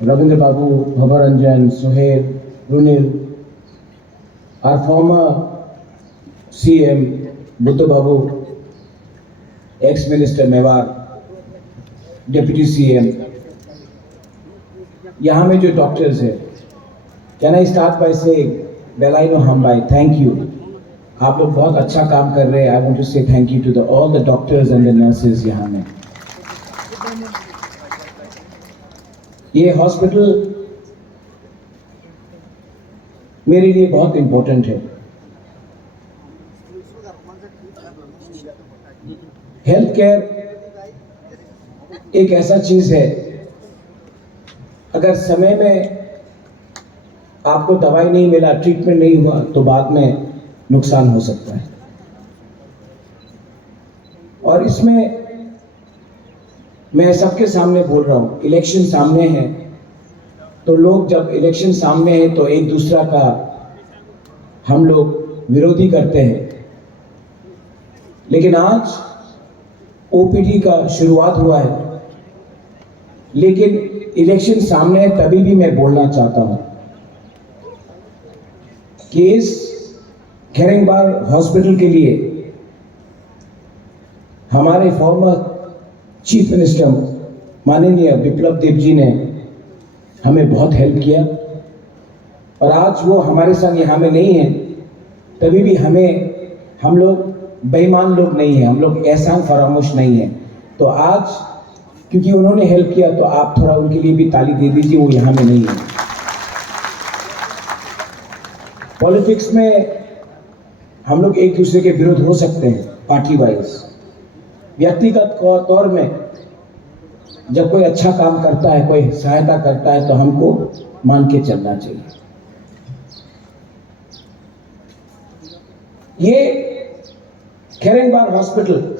Ravindra Babu, Bhavaranjan, Suhail, Runil, our former CM, Buddha Babu, ex-minister Mewar, Deputy CM, यहाँ में जो doctors है, can I start by saying बेलाइनो हमबाई, thank you. आप लोग बहुत अच्छा काम कर रहे हैं. I want to say thank you to all the doctors and the nurses यहाँ में. ये हॉस्पिटल मेरे लिए बहुत इंपॉर्टेंट है. हेल्थ केयर एक ऐसा चीज है, अगर समय में आपको दवाई नहीं मिला, ट्रीटमेंट नहीं हुआ, तो बाद में नुकसान हो सकता है. और इसमें मैं सबके सामने बोल रहा हूं, इलेक्शन सामने है, तो लोग जब इलेक्शन सामने है तो एक दूसरा का हम लोग विरोधी करते हैं. लेकिन आज ओपीडी का शुरुआत हुआ है, लेकिन इलेक्शन सामने है, तभी भी मैं बोलना चाहता हूं कि इस खेरेंगबार हॉस्पिटल के लिए हमारे फॉर्मर चीफ मिनिस्टर माननीय बिप्लब देव जी ने हमें बहुत हेल्प किया. और आज वो हमारे संग यहाँ में नहीं है, तभी भी हम लोग बेईमान लोग नहीं है, हम लोग एहसान फरामोश नहीं है. तो आज क्योंकि उन्होंने हेल्प किया, तो आप थोड़ा उनके लिए भी ताली दे दीजिए. वो यहाँ में नहीं है. पॉलिटिक्स में हम लोग एक दूसरे के विरोध हो सकते हैं, पार्टी वाइज. व्यक्तिगत तौर में जब कोई अच्छा काम करता है, कोई सहायता करता है, तो हमको मान के चलना चाहिए. ये खेरेंगबार हॉस्पिटल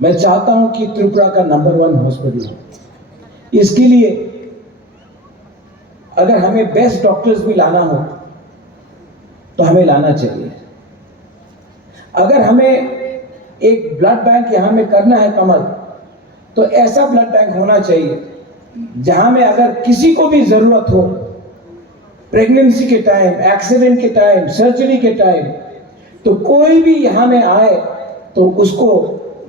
मैं चाहता हूं कि त्रिपुरा का नंबर 1 हॉस्पिटल हो. इसके लिए अगर हमें बेस्ट डॉक्टर्स भी लाना हो तो हमें लाना चाहिए. अगर हमें एक ब्लड बैंक यहां में करना है कमल, तो ऐसा ब्लड बैंक होना चाहिए जहां में अगर किसी को भी जरूरत हो, प्रेगनेंसी के टाइम, एक्सीडेंट के टाइम, सर्जरी के टाइम, तो कोई भी यहां में आए तो उसको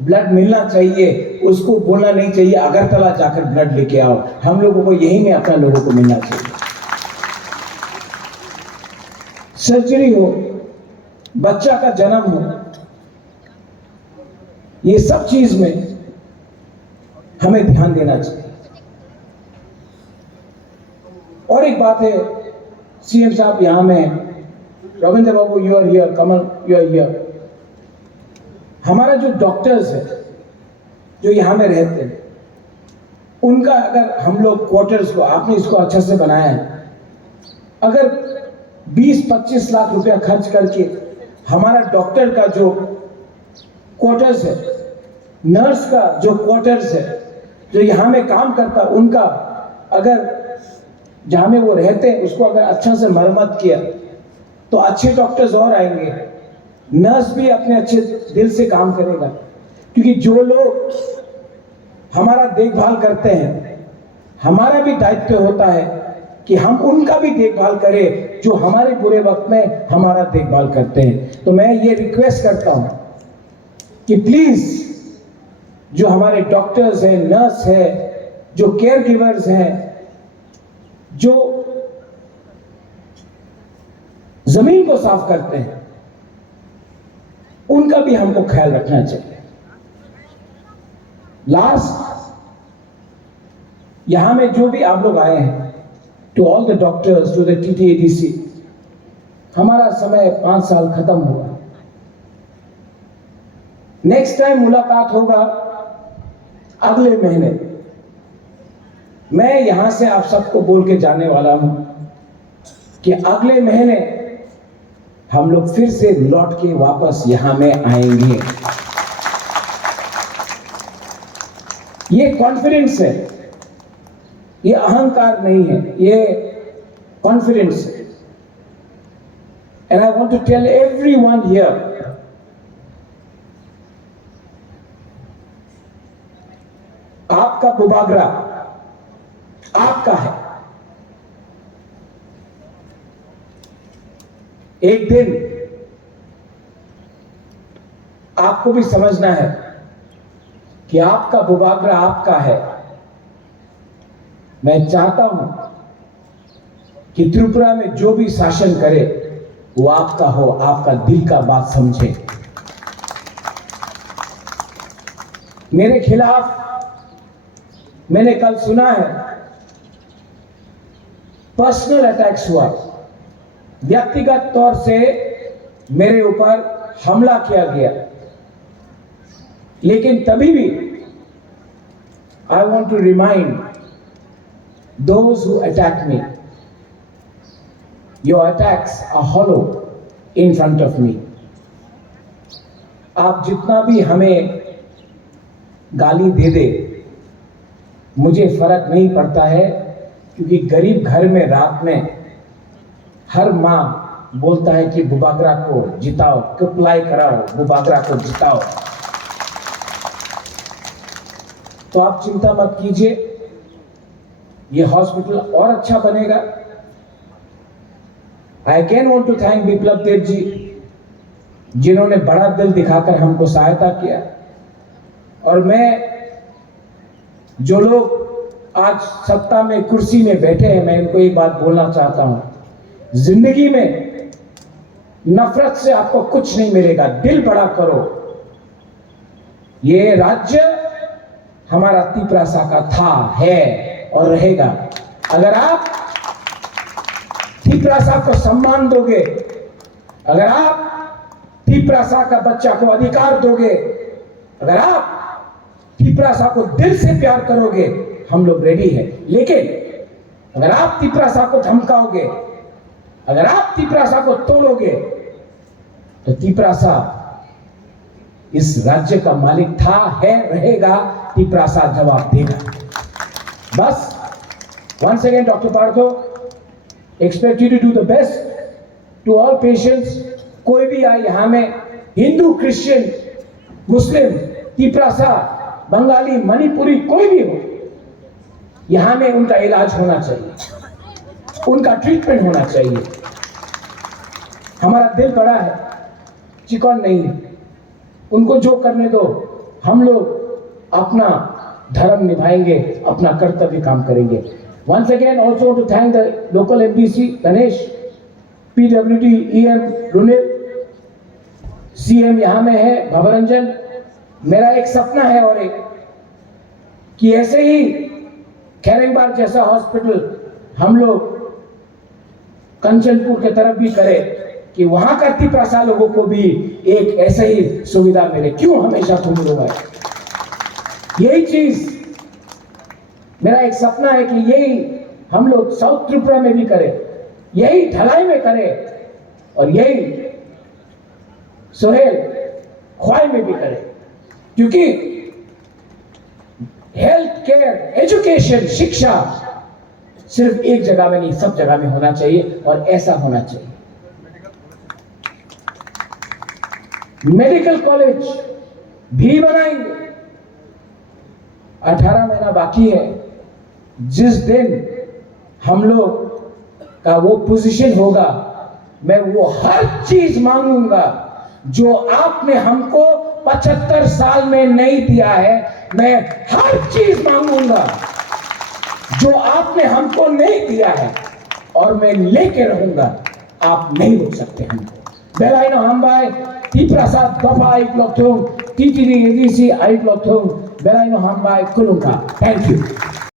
ब्लड मिलना चाहिए. उसको बोलना नहीं चाहिए अगरतला जाकर ब्लड लेके आओ. हम लोगों को यही में अपना लोगों को मिलना चाहिए. सर्जरी हो, बच्चा का जन्म हो, ये सब चीज में हमें ध्यान देना चाहिए. और एक बात है, सीएम साहब यहां में, Ravindra Babu you are here, Kamal you are here. हमारा जो डॉक्टर्स है जो यहां में रहते हैं, उनका अगर हम लोग क्वार्टर्स को, आपने इसको अच्छा से बनाया है, अगर 20-25 लाख रुपया खर्च करके हमारा डॉक्टर का जो क्वार्टर्स है, नर्स का जो क्वार्टर्स है, जो यहां में काम करता, उनका अगर जहां में वो रहते हैं उसको अगर अच्छा से मरम्मत किया, तो अच्छे डॉक्टर्स और आएंगे. नर्स भी अपने अच्छे दिल से काम करेगा. क्योंकि जो लोग हमारा देखभाल करते हैं, हमारा भी दायित्व होता है कि हम उनका भी देखभाल करें, जो हमारे बुरे वक्त में हमारा देखभाल करते हैं. तो मैं ये रिक्वेस्ट करता हूं कि प्लीज जो हमारे डॉक्टर्स हैं, नर्स है, जो केयर गिवर्स हैं, जो जमीन को साफ करते हैं, उनका भी हमको ख्याल रखना चाहिए. लास्ट, यहां में जो भी आप लोग आए हैं, to all the doctors, to the TTADC, हमारा समय 5 साल खत्म हुआ. नेक्स्ट टाइम मुलाकात होगा अगले महीने. मैं यहां से आप सबको बोल के जाने वाला हूं कि अगले महीने हम लोग फिर से लौट के वापस यहां में आएंगे. ये कॉन्फिडेंस है, ये अहंकार नहीं है, ये कॉन्फिडेंस है. And I want to tell everyone here आपका बुबागरा आपका है। एक दिन आपको भी समझना है कि आपका बुबागरा आपका है। मैं चाहता हूं कि त्रिपुरा में जो भी शासन करे वो आपका हो, आपका दिल का बात समझे। मेरे खिलाफ मैंने कल सुना है पर्सनल अटैक्स हुआ, व्यक्तिगत तौर से मेरे ऊपर हमला किया गया, लेकिन तभी भी I want to remind those who attack me, your attacks are hollow in front of me. आप जितना भी हमें गाली दे दे, मुझे फर्क नहीं पड़ता है, क्योंकि गरीब घर में रात में हर मां बोलता है कि बुबागरा को जिताओ, अप्लाई कराओ, बुबागरा को जिताओ। तो आप चिंता मत कीजिए, ये हॉस्पिटल और अच्छा बनेगा। I again want to thank Biplab Deb ji, जिन्होंने बड़ा दिल दिखाकर हमको सहायता किया। और मैं, जो लोग आज सत्ता में कुर्सी में बैठे हैं, मैं इनको एक बात बोलना चाहता हूं, जिंदगी में नफरत से आपको कुछ नहीं मिलेगा, दिल बड़ा करो। ये राज्य हमारा तिपरासा का था, है और रहेगा। अगर आप तिपरासा को सम्मान दोगे, अगर आप तिपरासा का बच्चा को अधिकार दोगे, अगर आप तिपरासा को दिल से प्यार करोगे, हम लोग रेडी हैं। लेकिन अगर आप तिपरासा को धमकाओगे, अगर आप तिपरासा को तोड़ोगे, तो तिपरासा इस राज्य का मालिक था, है, रहेगा। तिपरासा जवाब देगा। बस once again, Dr. Partho, expect you to do the best to all patients. कोई भी आए यहां में, हिंदू, क्रिश्चियन, मुस्लिम, तिपरासा, बंगाली, मणिपुरी, कोई भी हो, यहां में उनका इलाज होना चाहिए, उनका ट्रीटमेंट होना चाहिए। हमारा दिल बड़ा है, चिकन नहीं है। उनको जो करने दो, हम लोग अपना धर्म निभाएंगे, अपना कर्तव्य काम करेंगे। Once again, also to thank the local MDC, Ganesh, PWD, EM, रुनिल, CM यहां में है, भवरंजन। मेरा एक सपना है और एक, कि ऐसे ही खैरंगबाग जैसा हॉस्पिटल हम लोग कंचनपुर की तरफ भी करें, कि वहां का तिपरासा लोगों को भी एक ऐसे ही सुविधा मिले। क्यों हमेशा तुम लोग आए? यही चीज मेरा एक सपना है कि यही हम लोग साउथ त्रिपुरा में भी करें, यही ढलाई में करें, और यही सोहेल ख्वाई में भी करें। क्योंकि हेल्थ केयर, एजुकेशन, शिक्षा सिर्फ एक जगह में नहीं, सब जगह में होना चाहिए, और ऐसा होना चाहिए। मेडिकल कॉलेज भी बनाएंगे। 18 महीना बाकी है। जिस दिन हम लोग का वो पोजीशन होगा, मैं वो हर चीज मांगूंगा जो आपने हमको 75 साल में नहीं दिया है। मैं हर चीज मांगूंगा जो आपने हमको नहीं दिया है, और मैं लेके रहूंगा। आप नहीं रोक सकते हमको। बेलाइनो हमबाई तिपरासा दफा आई ब्लॉक थूं, TTD ADC आई ब्लॉक थूं, बेलाइनो हमबाई कुलुंगा। Thank you.